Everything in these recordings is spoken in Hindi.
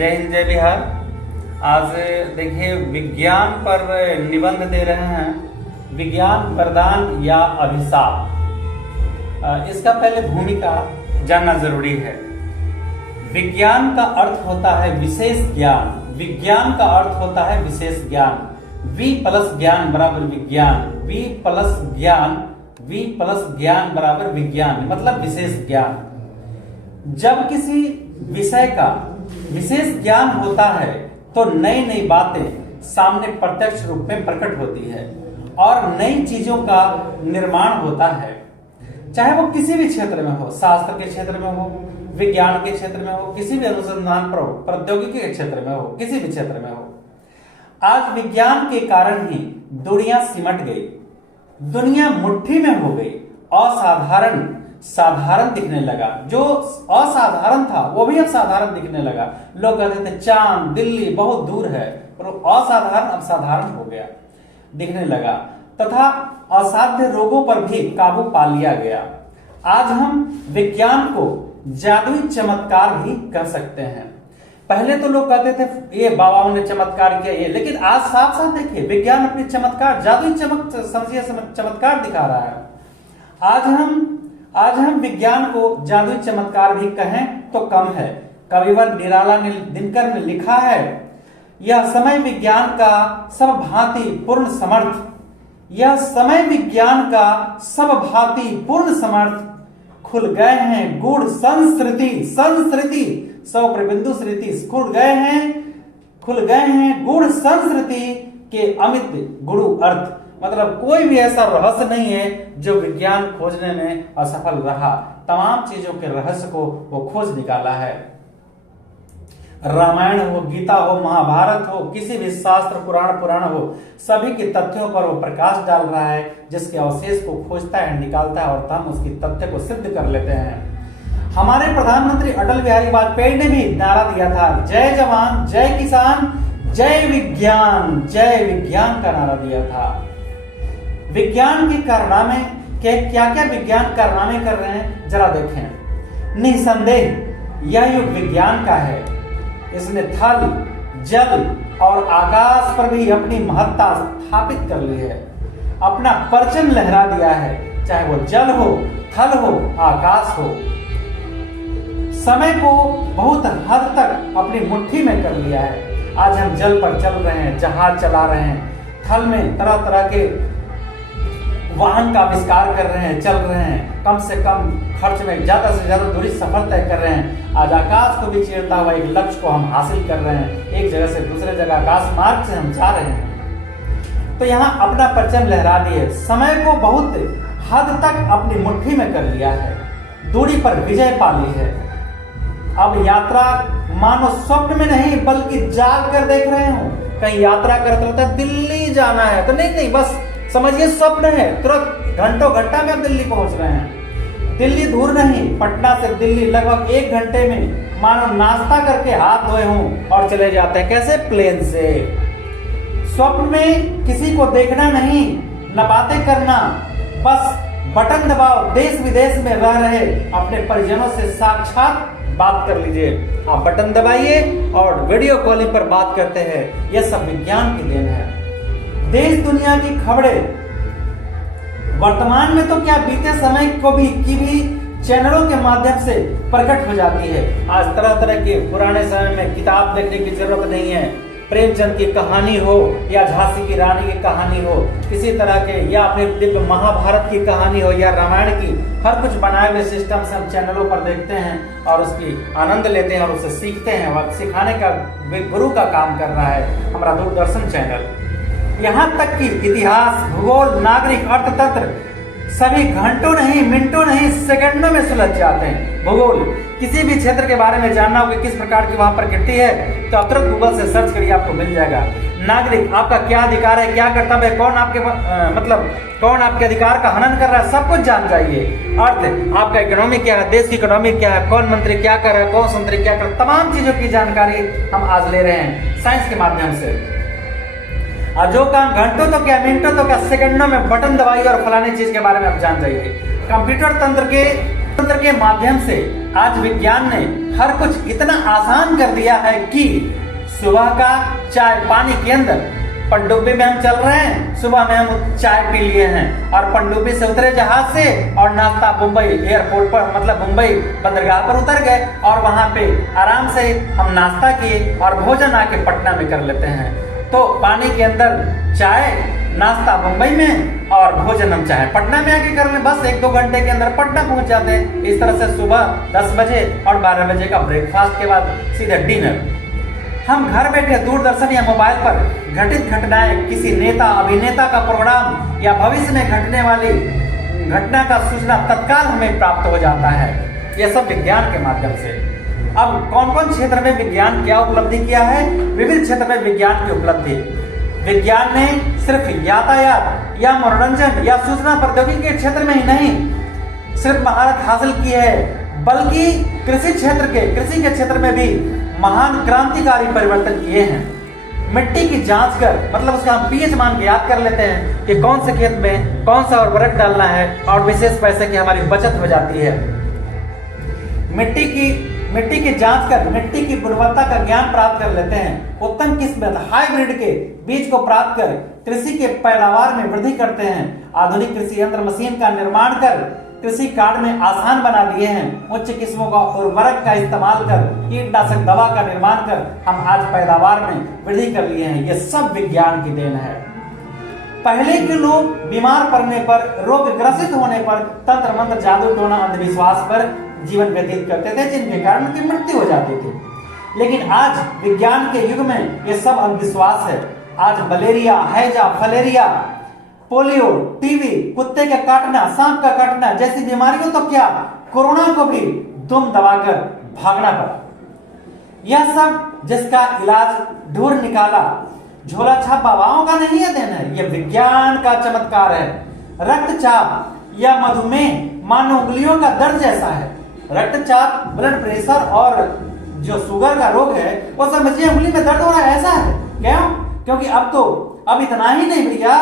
जय हिंद जय बिहार। आज देखिए विज्ञान पर निबंध दे रहे हैं, विज्ञान वरदान या अभिशाप। इसका पहले भूमिका जानना जरूरी है। विज्ञान का अर्थ होता है विशेष ज्ञान, विज्ञान का अर्थ होता है विशेष ज्ञान। V प्लस ज्ञान बराबर विज्ञान, V प्लस ज्ञान, V प्लस ज्ञान बराबर विज्ञान, मतलब विशेष ज्ञान। जब किसी विषय का विशेष ज्ञान होता है तो नई नई बातें सामने प्रत्यक्ष रूप में प्रकट होती है और नई चीजों का निर्माण होता है, चाहे वो किसी भी क्षेत्र में हो, शास्त्र के क्षेत्र में हो, विज्ञान के क्षेत्र में हो, किसी भी अनुसंधान प्रौद्योगिकी के क्षेत्र में हो, किसी भी क्षेत्र में हो। आज विज्ञान के कारण ही दुनिया सिमट गई, दुनिया मुट्ठी में हो गई, असाधारण साधारण दिखने लगा। जो असाधारण था वो भी अब साधारण दिखने लगा। लोग कहते थे चांद दिल्ली बहुत दूर है, पर असाधारण अब साधारण हो गया, दिखने लगा। तथा असाध्य रोगों पर भी काबू पा लिया गया। आज हम विज्ञान को जादुई चमत्कार भी कह सकते हैं। पहले तो लोग कहते थे ये बाबाओं ने चमत्कार किया ये, लेकिन आज साफ साफ देखिए विज्ञान अपनी चमत्कार, जादुई समझिए चमत्कार दिखा रहा है। आज हम विज्ञान को जादुई चमत्कार भी कहें तो कम है। कविवर निराला दिनकर ने लिखा है, यह समय विज्ञान का सब भांति पूर्ण समर्थ, यह समय विज्ञान का सब भांति पूर्ण समर्थ, खुल गए हैं गूढ़ संस्कृति सौ प्रबिंदु स्मृति, खुल गए हैं गूढ़ संस्कृति के अमित गुरु अर्थ। मतलब कोई भी ऐसा रहस्य नहीं है जो विज्ञान खोजने में असफल रहा। तमाम चीजों के रहस्य को वो खोज निकाला है। रामायण हो, गीता हो, महाभारत हो, किसी भी शास्त्र पुराण हो, सभी के तथ्यों पर वो प्रकाश डाल रहा है, जिसके अवशेष को खोजता है, निकालता है और हम उसकी तथ्य को सिद्ध कर लेते हैं। हमारे प्रधानमंत्री अटल बिहारी वाजपेयी ने भी नारा दिया था, जय जवान जय किसान जय विज्ञान का नारा दिया था। विज्ञान के कारनामे क्या क्या विज्ञान कारनामे कर रहे हैं जरा देखें। निसंदेह यह युग विज्ञान का है। इसने थल, जल और आकाश पर भी अपनी महत्ता स्थापित कर ली है, अपना परचम लहरा दिया है, चाहे वो जल हो, थल हो, आकाश हो। समय को बहुत हद तक अपनी मुट्ठी में कर लिया है। आज हम जल पर चल रहे हैं, जहाज चला रहे हैं, थल में तरह तरह के वाहन का आविष्कार कर रहे हैं, चल रहे हैं, कम से कम खर्च में ज्यादा से ज्यादा दूरी सफर तय कर रहे हैं। आज आकाश को भी चीरता हुआ एक लक्ष्य को हम हासिल कर रहे हैं। एक जगह से दूसरे जगह आकाश मार्ग से हम जा रहे हैं। तो यहाँ अपना परचम लहरा दिए, समय को बहुत हद तक अपनी मुट्ठी में कर लिया है, दूरी पर विजय पा ली है। अब यात्रा मानो स्वप्न में नहीं बल्कि जाग कर देख रहे हो। कहीं यात्रा करते होता है दिल्ली जाना है तो नहीं बस समझिए स्वप्न है, तुरंत घंटा में आप दिल्ली पहुंच रहे हैं। दिल्ली दूर नहीं, पटना से दिल्ली लगभग 1 घंटे में मानो नाश्ता करके हाथ धोए हों और चले जाते हैं। कैसे? प्लेन से। स्वप्न में किसी को देखना नहीं, न बातें करना, बस बटन दबाओ, देश विदेश में रह रहे अपने परिजनों से साक्षात बात कर लीजिए। आप बटन दबाइए और वीडियो कॉलिंग पर बात करते हैं। यह सब विज्ञान की देन है। देश दुनिया की खबरें वर्तमान में तो क्या बीते समय की भी चैनलों के माध्यम से प्रकट हो जाती है। आज तरह तरह के पुराने समय में किताब देखने की जरूरत नहीं है। प्रेमचंद की कहानी हो या झांसी की रानी की कहानी हो, किसी तरह के या फिर दिव्य महाभारत की कहानी हो या रामायण की, हर कुछ बनाए हुए सिस्टम से हम चैनलों पर देखते हैं और उसकी आनंद लेते हैं और उसे सीखते हैं। और सिखाने का गुरु का काम कर रहा है हमारा दूरदर्शन चैनल। यहाँ तक कि इतिहास, भूगोल, नागरिक, अर्थतंत्र सभी घंटों नहीं, मिनटों नहीं, सेकंडों में सुलझ जाते हैं। भूगोल, किसी भी क्षेत्र के बारे में जानना हो कि किस प्रकार की वहां प्रकृति है तो आप तुरंत गूगल से सर्च करिए, आपको मिल जाएगा। नागरिक, आपका क्या अधिकार है, क्या कर्तव्य है, कौन आपके अधिकार का हनन कर रहा है, सब कुछ जान जाइए। अर्थ, आपका इकोनॉमी क्या है, देश की इकोनॉमी क्या है, कौन मंत्री क्या कर रहा है, कौन मंत्री क्या कर रहा है, तमाम चीजों की जानकारी हम आज ले रहे हैं साइंस के माध्यम से। और जो काम घंटों तो क्या, मिनटों तो क्या, सेकंडों में बटन दबाइए और फलाने चीज के बारे में आप जान जाइए। कंप्यूटर तंत्र के कंप्यूटर के माध्यम से आज विज्ञान ने हर कुछ इतना आसान कर दिया है कि सुबह का चाय पानी के अंदर पनडुब्बी में हम चल रहे हैं, सुबह में हम चाय पी लिए हैं और पनडुब्बी से उतरे जहाज से और नाश्ता मुंबई एयरपोर्ट पर मतलब मुंबई बंदरगाह पर उतर गए और वहां पे आराम से हम नाश्ता किए और भोजन आके पटना में कर लेते हैं। तो पानी के अंदर चाय, नाश्ता मुंबई में और भोजन हम चाहे पटना में आके कर लें, बस 1-2 घंटे के अंदर पटना पहुंच जाते हैं। इस तरह से सुबह 10 बजे और 12 बजे का ब्रेकफास्ट के बाद सीधे डिनर। हम घर बैठे दूरदर्शन या मोबाइल पर घटित घटनाएं, किसी नेता अभिनेता का प्रोग्राम या भविष्य में घटने वाली घटना का सूचना तत्काल हमें प्राप्त हो जाता है। यह सब विज्ञान के माध्यम से। अब कौन कौन क्षेत्र में विज्ञान क्या उपलब्धि किया है? विभिन्न क्षेत्र में विज्ञान की उपलब्धि। विज्ञान ने सिर्फ यातायात या मनोरंजन या सूचना प्रौद्योगिकी के क्षेत्र में ही नहीं सिर्फ महारत हासिल की है, बल्कि कृषि के क्षेत्र में भी महान क्रांतिकारी परिवर्तन किए हैं। मिट्टी की जांच कर मतलब उसका हम पीएच मान के याद कर लेते हैं कि कौन से खेत में कौन सा उर्वरक डालना है और विशेष पैसे की हमारी बचत हो जाती है। मिट्टी की जांच कर मिट्टी की गुणवत्ता का ज्ञान प्राप्त कर लेते हैं। उत्तम किस्म हाइब्रिड के बीज को प्राप्त कर कृषि के पैदावार में वृद्धि करते हैं। आधुनिक कृषि यंत्र मशीन का निर्माण कर कृषि कार्य में आसान बना दिए हैं। उच्च किस्मों का उर्वरक का इस्तेमाल कर कीटनाशक दवा का निर्माण कर हम आज पैदावार में वृद्धि कर लिए हैं। ये सब विज्ञान की देन है। पहले के लोग बीमार पड़ने पर, रोग ग्रसित होने पर तंत्र मंत्र जादू टोना अंधविश्वास पर जीवन व्यतीत करते थे, जिनके कारण उनकी मृत्यु हो जाती थी। लेकिन आज विज्ञान के युग में ये सब अंधविश्वास है। आज मलेरिया, हैजा, फलेरिया, पोलियो, टीबी, कुत्ते का काटना, सांप का काटना जैसी बीमारियों तो क्या, कोरोना को भी दुम दबाकर भागना पड़ा। यह सब जिसका इलाज ढूंढ निकाला झोला छाप बाबाओं का नहीं है देन है, यह विज्ञान का चमत्कार है। रक्तचाप या मधुमेह मानो उंगलियों का दर्द जैसा है। रक्तचाप, ब्लड प्रेशर और जो शुगर का रोग है वो समझिए उंगली में दर्द हो रहा है, ऐसा है क्यों? क्योंकि अब इतना ही नहीं भैया,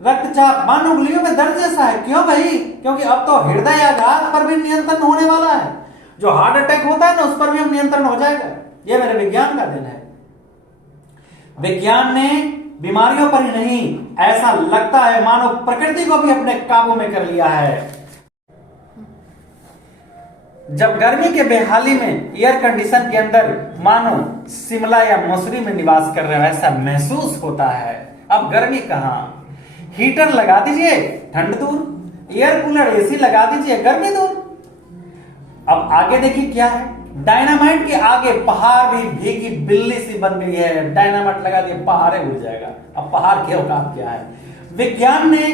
रक्तचाप मानो उंगलियों में दर्द जैसा है। क्यों भाई? क्योंकि अब तो हृदय आघात पर भी नियंत्रण होने वाला है। जो हार्ट अटैक होता है ना उस पर भी हम नियंत्रण हो जाएगा। यह मेरे विज्ञान का दिन है। विज्ञान ने बीमारियों पर ही नहीं, ऐसा लगता है मानो प्रकृति को भी अपने काबू में कर लिया है। जब गर्मी के बेहाली में एयर कंडीशन के अंदर मानो शिमला या मसूरी में निवास कर रहे हो ऐसा महसूस होता है। अब गर्मी कहां, हीटर लगा दीजिए ठंड दूर, एयर कूलर एसी लगा दीजिए गर्मी दूर। अब आगे देखिए क्या है, डायनामाइट के आगे पहाड़ भी भीगी बिल्ली सी बन गई है। डायनामाइट लगा दिए पहाड़ उड़ जाएगा। अब पहाड़ की औकात क्या है? विज्ञान ने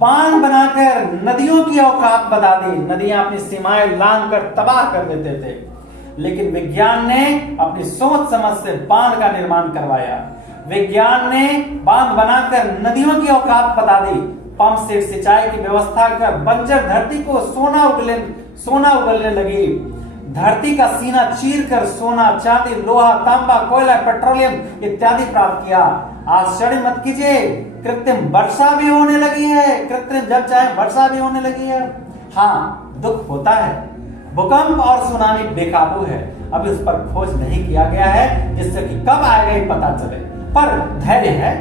बांध बनाकर नदियों की औकात बता दी। नदियां अपनी सीमाएं लांघ कर तबाह कर देते थे, लेकिन विज्ञान ने अपनी सोच समझ से बांध का निर्माण करवाया। विज्ञान ने बांध बनाकर नदियों की औकात बता दी। पंप से सिंचाई की व्यवस्था कर बंजर धरती को सोना उगलने लगी। धरती का सीना चीर कर सोना, चांदी, लोहा, तांबा, कोयला, पेट्रोलियम इत्यादि प्राप्त किया। आश्चर्य मत कीजिए, कृत्रिम वर्षा भी होने लगी है। कृत्रिम जब चाहे वर्षा भी होने लगी है। हाँ, दुख होता है, भूकंप और सुनामी बेकाबू है। अभी उस पर खोज नहीं किया गया है जिससे कि कब आएगा ये पता चले। पर धैर्य है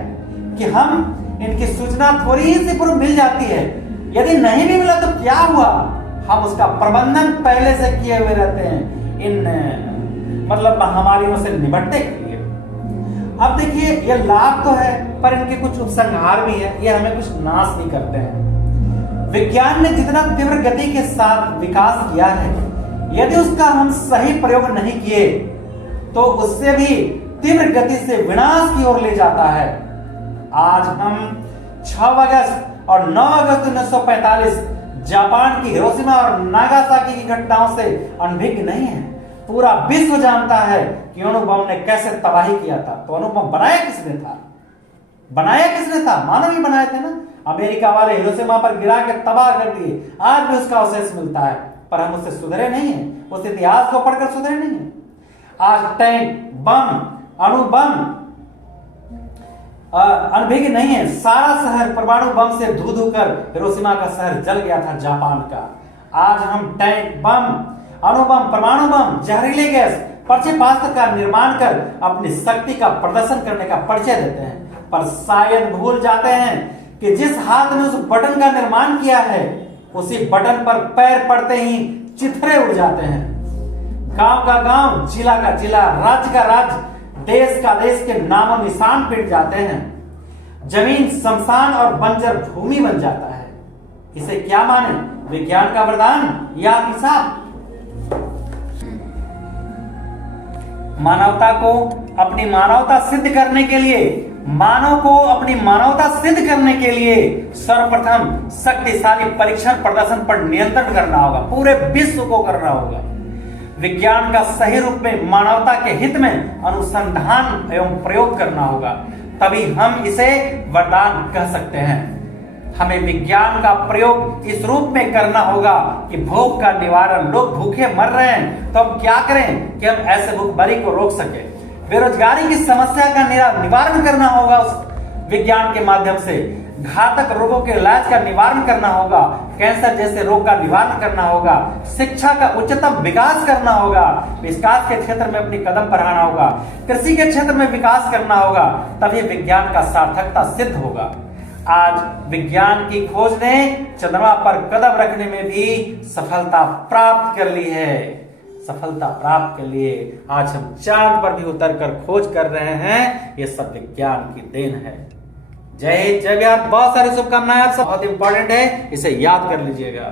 कि हम इनकी सूचना थोड़ी ही सी पूर्व मिल जाती है। यदि नहीं भी मिला तो क्या हुआ, हम उसका प्रबंधन पहले से किए हुए रहते हैं इन मतलब महामारियों से निपटने के लिए। अब देखिए ये लाभ तो है पर इनके कुछ उपसंहार भी है। ये हमें कुछ नाश भी करते हैं। विज्ञान ने जितना तीव्र गति के साथ विकास किया है, यदि उसका हम सही प्रयोग नहीं किए तो उससे भी तीव्र गति से विनाश की ओर ले जाता है। आज हम 6 अगस्त और 9 अगस्त 1945 जापान की हिरोशिमा और नागासाकी की घटनाओं से अनभिज्ञ नहीं है। पूरा विश्व जानता है कि अणु बम ने कैसे तबाही किया था। तो अणु बम बनाया किसने था? मानव ही बनाए थे ना। अमेरिका वाले हिरोशिमा पर गिरा के तबाह कर दिए। आज भी उसका अवशेष मिलता है, पर हम उससे सुधरे नहीं है, उस इतिहास को पढ़कर सुधरे नहीं है। आज टैंक, बम, अणु बम अनभिज्ञ नहीं है। सारा शहर परमाणु बम से धू धू कर हिरोशिमा का शहर जल गया था जापान का। आज हम टैंक, बम, अणुबम, परमाणु बम, जहरीले गैस, प्रक्षेपास्त्र का निर्माण कर अपनी शक्ति का प्रदर्शन करने का परिचय देते हैं, पर शायद भूल जाते हैं कि जिस हाथ में उस बटन का निर्माण किया है, उसी बटन पर पैर पड़ते ही चिथड़े उड़ जाते हैं। गांव का गांव, जिला का जिला, राज्य का राज्य, देश का देश के नामो निशान मिट जाते हैं। जमीन शमशान और बंजर भूमि बन जाता है। इसे क्या माने, विज्ञान का वरदान या अभिशाप? मानवता को अपनी मानवता सिद्ध करने के लिए, मानव को अपनी मानवता सिद्ध करने के लिए सर्वप्रथम शक्तिशाली परीक्षण प्रदर्शन पर नियंत्रण करना होगा, पूरे विश्व को करना होगा। विज्ञान का सही रूप में मानवता के हित में अनुसंधान एवं प्रयोग करना होगा, तभी हम इसे वरदान कह सकते हैं। हमें विज्ञान का प्रयोग इस रूप में करना होगा कि भूख का निवारण, लोग भूखे मर रहे हैं तो हम क्या करें कि हम ऐसे भूखमरी को रोक सके। बेरोजगारी की समस्या का निवारण करना होगा उस विज्ञान के माध्यम से। घातक रोगों के इलाज का निवारण करना होगा, कैंसर जैसे रोग का निवारण करना होगा, शिक्षा का उच्चतम विकास करना होगा, विकास के क्षेत्र में अपनी कदम बढ़ाना होगा, कृषि के क्षेत्र में विकास करना होगा, तभी विज्ञान का सार्थकता सिद्ध होगा। आज विज्ञान की खोज ने चंद्रमा पर कदम रखने में भी सफलता प्राप्त कर ली है। सफलता प्राप्त के लिए आज हम चांद पर भी उतरकर खोज कर रहे हैं, ये सब विज्ञान की देन है। जय हिंद, जय बिहार। बहुत सारी शुभकामनाएं, आप सब बहुत इंपॉर्टेंट है, इसे याद कर लीजिएगा।